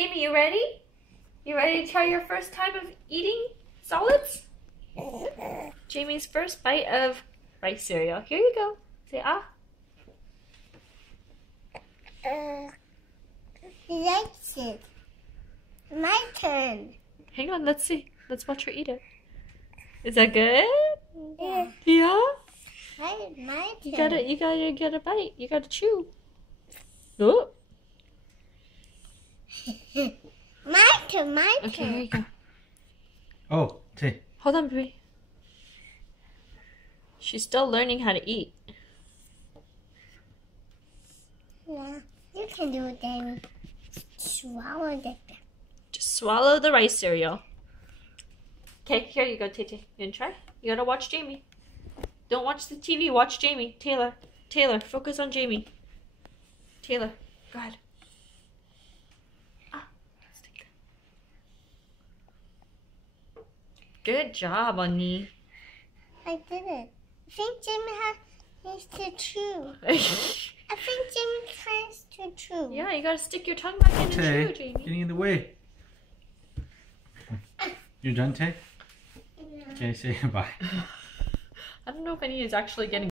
Jamie, you ready? You ready to try your first time of eating solids? Jamie's first bite of rice cereal. Here you go. Say ah. Likes it. My turn. Hang on, let's see. Let's watch her eat it. Is that good? Yeah. Yeah? My turn. You gotta get a bite. You gotta chew. Oh. My turn. Okay, here you go. Oh, Tay. Hold on, baby. She's still learning how to eat. Yeah, you can do it, Damien. Swallow it. Just swallow the rice cereal. Okay, here you go, Tay. You gonna try? You gotta watch Jamie. Don't watch the TV, watch Jamie. Taylor, focus on Jamie. Taylor, go ahead. Ah, let's take that. Good job, Annie. I did it. I think Jamie needs to chew. I think Jamie tries to chew. Yeah, you gotta stick your tongue back in and Tay, chew, Jamie. getting in the way. You're done, Tay? Yeah. Okay, say bye. I don't know if Annie is actually getting